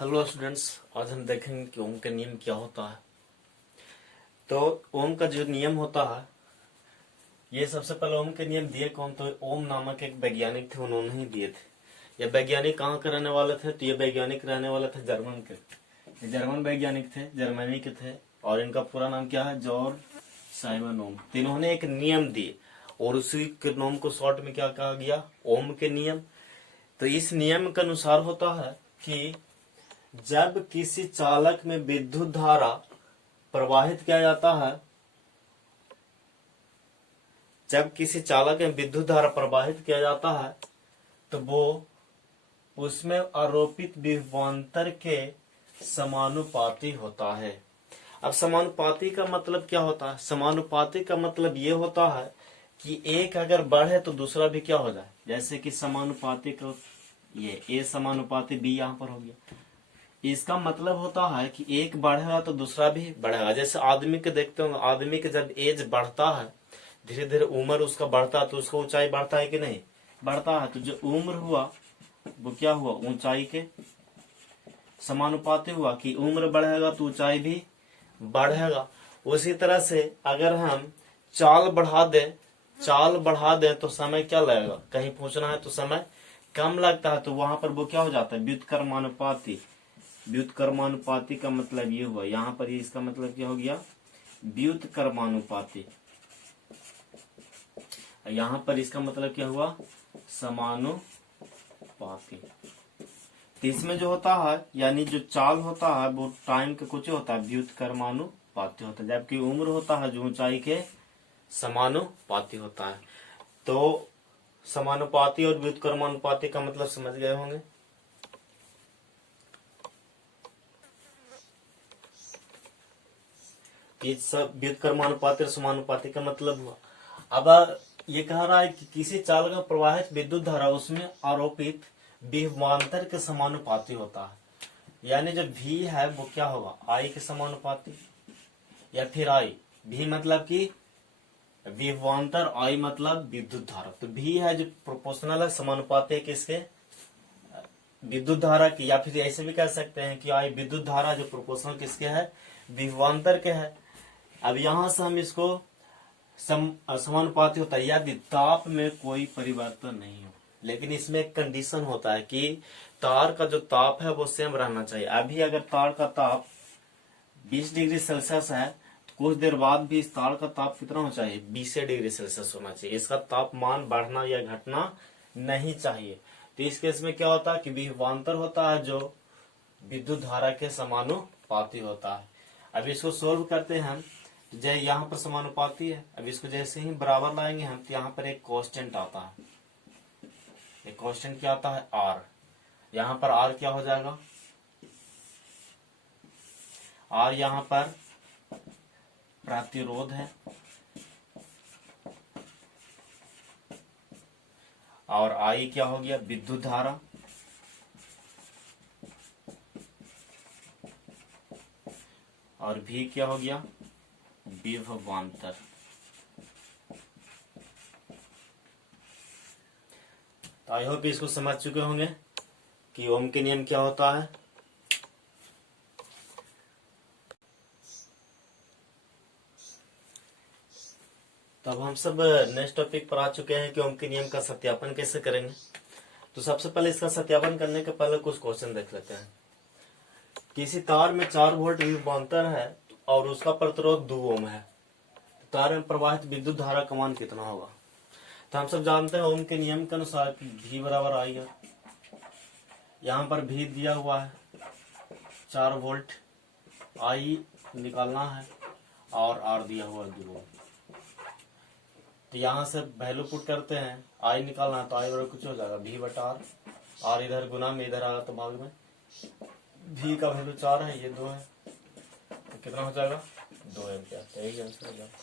Hello students, आज हम देखेंगे कि ओम का नियम क्या होता है। तो ओम का जो नियम होता है, ये सबसे पहले ओम के नियम दिए कौन? तो ओम नामक एक वैज्ञानिक थे, उन्होंने ही दिए थे। ये वैज्ञानिक कहाँ के रहने वाले थे? तो ये वैज्ञानिक रहने वाले थे जर्मन के। ये जर्मन वैज्ञानिक थे, जर्मनी के थे, और इनका पूरा नाम क्या है? जॉर्ज साइमन ओम। तो इन्होंने एक नियम दिए और उसी के नाम को शॉर्ट में क्या कहा गया? ओम के नियम। तो इस नियम के अनुसार होता है कि जब किसी चालक में विद्युत धारा प्रवाहित किया जाता है, जब किसी चालक में विद्युत धारा प्रवाहित किया जाता है तो वो उसमें आरोपित विभवांतर के समानुपाती होता है। अब समानुपाती का मतलब क्या होता है? समानुपाती का मतलब ये होता है कि एक अगर बढ़े तो दूसरा भी क्या हो जाए। जैसे कि समानुपाती का ये ए समानुपाती बी यहाँ पर हो गया। इसका मतलब होता है कि एक बढ़ेगा तो दूसरा भी बढ़ेगा। जैसे आदमी के देखते हो, आदमी के जब एज बढ़ता है, धीरे धीरे उम्र उसका बढ़ता है, तो उसका ऊंचाई बढ़ता है कि नहीं? बढ़ता है। तो जो उम्र हुआ वो क्या हुआ? ऊंचाई के समानुपाती हुआ कि उम्र बढ़ेगा तो ऊंचाई भी बढ़ेगा। उसी तरह से अगर हम चाल बढ़ा दे तो समय क्या लगेगा? कहीं पहुंचना है तो समय कम लगता है, तो वहां पर वो क्या हो जाता है? व्युत्क्रमानुपाती। व्युत्क्रमानुपाती का मतलब ये हुआ, यहाँ पर इसका मतलब क्या हो गया? व्युत्क्रमानुपाती। यहाँ पर इसका मतलब क्या हुआ? समानुपाती। तो इसमें जो होता है, यानी जो चाल होता है वो टाइम के कुछ होता है, व्युत्क्रमानुपाती होता है, जबकि उम्र होता है जो ऊंचाई के समानुपाती होता है। तो समानुपाती और व्युत्क्रमानुपाती का मतलब समझ गए होंगे। ये सब व्युत्क्रमानुपाती और समानुपाती का मतलब हुआ। अब ये कह रहा है कि किसी चालक में प्रवाहित विद्युत धारा उसमें आरोपित विभवांतर के समानुपाती होता है। यानी जो V है वो क्या होगा? I के समानुपाती, या फिर I। V मतलब कि विभवांतर, I मतलब विद्युत धारा। तो V है जो प्रोपोर्शनल है, समानुपाती है किसके? विद्युत धारा की। या फिर ऐसे भी कह सकते हैं कि I विद्युत धारा जो प्रोपोर्शनल किसके है? विभवांतर के है। अब यहां से हम इसको समानुपाती होता है यदि ताप में कोई परिवर्तन नहीं हो। लेकिन इसमें एक कंडीशन होता है कि तार का जो ताप है वो सेम रहना चाहिए। अभी अगर तार का ताप 20 डिग्री सेल्सियस है तो कुछ देर बाद भी इस तार का ताप कितना होना चाहिए? 20 डिग्री सेल्सियस होना चाहिए। इसका तापमान बढ़ना या घटना नहीं चाहिए। तो इस केस में क्या होता है कि विभवांतर होता है जो विद्युत धारा के समानुपाती होता है। अब इसको सोल्व करते हैं हम। जय यहाँ पर समानुपाती है, अब इसको जैसे ही बराबर लाएंगे हम तो यहाँ पर एक कांस्टेंट आता है। एक कांस्टेंट क्या आता है? आर। यहाँ पर आर क्या हो जाएगा? आर यहाँ पर प्रतिरोध है, और आई क्या हो गया? विद्युत धारा। और भी क्या हो गया? विभवांतर। तो आई होप इसको समझ चुके होंगे कि ओम के नियम क्या होता है। तब हम सब नेक्स्ट टॉपिक पर आ चुके हैं कि ओम के नियम का सत्यापन कैसे करेंगे। तो सबसे पहले इसका सत्यापन करने के पहले कुछ क्वेश्चन देख लेते हैं। किसी तार में 4 वोल्ट विभवांतर है और उसका प्रतिरोध 2 ओम है। तार में प्रवाहित विद्युत धारा का मान कितना होगा? तो हम सब जानते हैं ओम के नियम के अनुसार कि V बराबर आई है। यहाँ पर V दिया हुआ है 4 वोल्ट, I निकालना है, और R दिया हुआ है 2 ओम। तो यहाँ से वैल्यू पुट करते हैं, I निकालना है तो I बराबर कुछ हो जाएगा V बटा R। R इधर गुना में, इधर आगा तो भाग में। V का वैल्यू 4 है, ये 2 है, तो कितना हो जाएगा? 2 एम्पियर। तो यही आंसर हो जाएगा।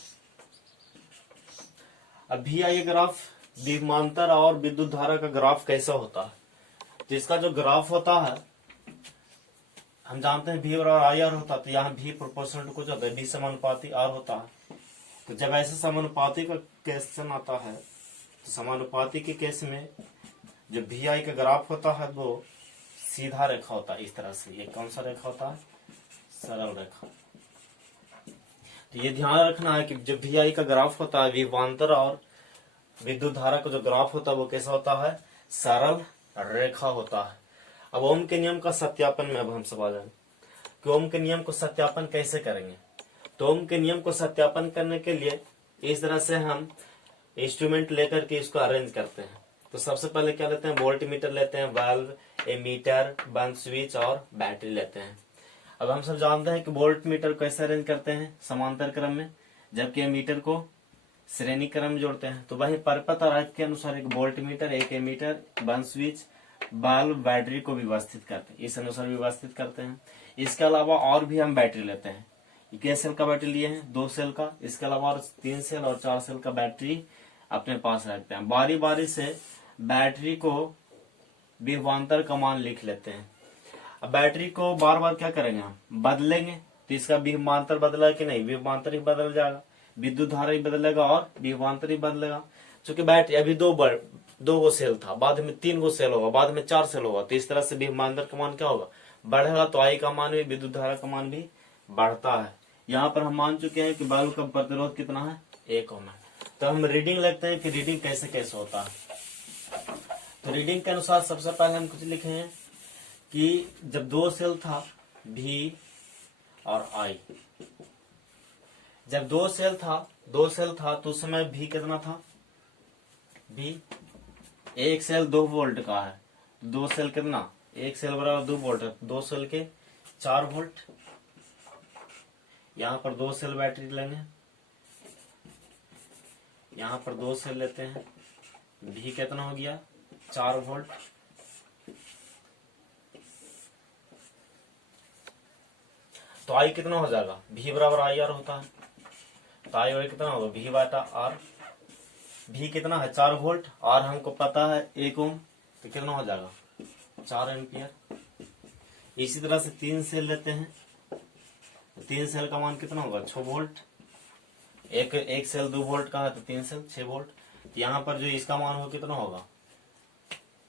अब भी आइए ग्राफ विभवांतर और विद्युत धारा का ग्राफ कैसा होता है। तो इसका जो ग्राफ होता है हम जानते हैं V बराबर आई आर होता है। तो यहाँ V प्रोपोर्शनल टू कुछ होता है, V समानुपाती R होता है। तो जब ऐसे समानुपाती का क्वेश्चन आता है तो समानुपाती के केस में जो VI का ग्राफ होता है वो सीधा रेखा होता है इस तरह से। ये कौन सा रेखा होता है? सरल रेखा। तो ये ध्यान रखना है कि जो VI का ग्राफ होता है, विभवांतर और विद्युत धारा का जो ग्राफ होता है वो कैसा होता है? सरल रेखा होता है। अब ओम के नियम का सत्यापन में अब हम सब आ जाएंगे कि ओम के नियम को सत्यापन कैसे करेंगे। तो ओम के नियम को सत्यापन करने के लिए इस तरह से हम इंस्ट्रूमेंट लेकर के इसको अरेंज करते हैं। तो सबसे पहले क्या लेते हैं? वोल्ट मीटर लेते हैं, वाल्व, एमीटर, बंद स्विच और बैटरी लेते हैं। अब हम सब जानते हैं कि वोल्ट मीटर को कैसे अरेंज करते हैं? समांतर क्रम में, जबकि एमीटर को श्रेणी क्रम में जोड़ते हैं। तो वही परपथ और आयत के अनुसार एक वोल्ट मीटर, एक एमीटर, बंद स्विच, बल्ब, बैटरी को व्यवस्थित करते हैं, इस अनुसार व्यवस्थित करते हैं। इसके अलावा और भी हम बैटरी लेते हैं। कितने सेल का बैटरी लिए हैं? 2 सेल का। इसके अलावा और 3 सेल और 4 सेल का बैटरी अपने पास रखते हैं। बारी बारी से बैटरी को विभवांतर का मान लिख लेते हैं। अब बैटरी को बार बार क्या करेंगे? हम बदलेंगे। तो इसका विभवांतर बदला कि नहीं? विभवांतर ही बदल जाएगा, विद्युत धारा ही बदलेगा और विभवांतर ही बदलेगा। क्योंकि बैटरी अभी दो गो सेल था, बाद में 3 गो सेल होगा, बाद में 4 सेल होगा। तो इस तरह से विभवांतर का मान क्या होगा? बढ़ेगा। तो I का मान भी, विद्युत धारा का मान भी बढ़ता है। यहाँ पर हम मान चुके हैं कि बल्ब का प्रतिरोध कितना है? 1 ओम है। तो हम रीडिंग लगते हैं कि रीडिंग कैसे कैसे होता है। तो रीडिंग के अनुसार सबसे पहले हम कुछ लिखे हैं कि जब 2 सेल था V और I, जब 2 सेल था तो उस समय V कितना था? V, एक सेल 2 वोल्ट का है। 2 सेल कितना? एक सेल बराबर 2 वोल्ट है। 2 सेल के 4 वोल्ट। यहाँ पर 2 सेल बैटरी लेंगे, यहाँ पर 2 सेल लेते हैं। V कितना हो गया? 4 वोल्ट। तो I कितना हो जाएगा? V बराबर IR होता है। तो I कितना होगा? V बटा R। V कितना है? 4 वोल्ट। R हमको पता है 1 ओम। तो कितना हो जाएगा? 4 एम्पियर। इसी तरह से 3 सेल लेते हैं। 3 सेल का मान कितना होगा? 6 वोल्ट। एक सेल 2 वोल्ट का है तो 3 सेल 6 वोल्ट। तो यहाँ पर जो इसका मान हो कितना होगा?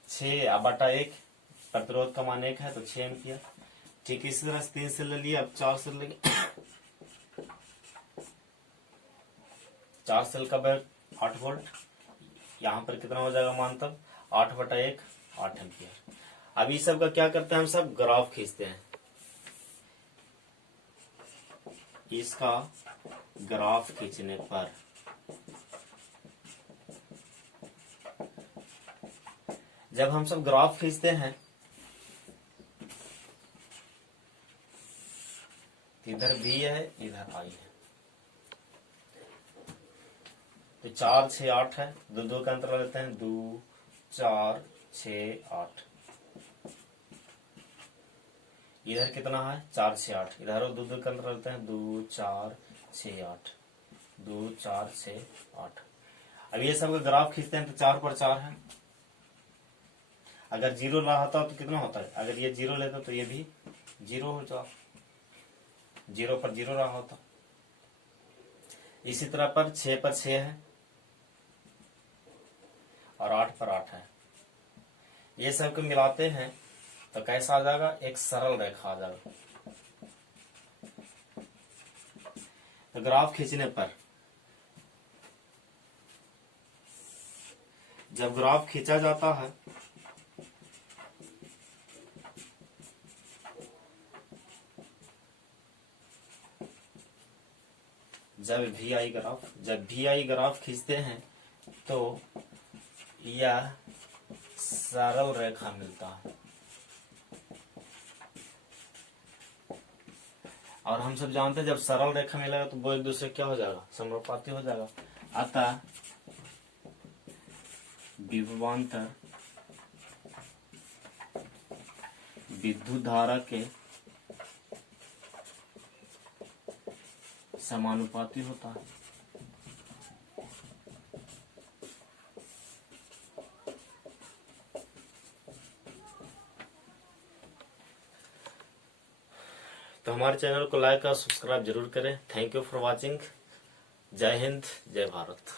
6 बटा 1। प्रतिरोध का मान 1 है तो 6 एम्पियर। ठीक, इसी तरह से 3 सेल ले लिए। अब 4 सेल लेंगे। 4 सेल का बैट 8 वोल्ट। यहाँ पर कितना हो जाएगा मान? तब 8 बटा 1 8 एम्पियर। अब इस सब का क्या करते हैं? हम सब ग्राफ खींचते हैं। इसका ग्राफ खींचने पर जब हम सब ग्राफ खींचते हैं इधर V है, इधर I है। तो 4 6 8 है। 2 2 का अंतर लेते हैं। 2 4 6 8। इधर कितना है? 4 6 8। इधर 2 2 का अंतर लेते हैं। 2 4 6 8। 2 4 6 8। अब ये सब का ग्राफ खींचते हैं तो 4 पर 4 है। अगर 0 रहा होता तो कितना होता है? अगर ये 0 लेता तो ये भी 0 हो जाता। 0 पर 0 रहा होता। इसी तरह पर 6 पर 6 है और 8 पर 8 है। ये सब को मिलाते हैं तो कैसा आ जाएगा? एक सरल रेखा आ जाएगा। तो ग्राफ खींचने पर जब ग्राफ खींचा जाता है जब VI ग्राफ खींचते हैं तो यह सरल रेखा मिलता है। और हम सब जानते हैं जब सरल रेखा मिलेगा तो वो एक दूसरे क्या हो जाएगा? समानुपाती हो जाएगा। अतः विभवांतर विद्युत धारा के समानुपाती होता है। तो हमारे चैनल को लाइक और सब्सक्राइब जरूर करें। Thank you for watching. जय हिंद, जय भारत।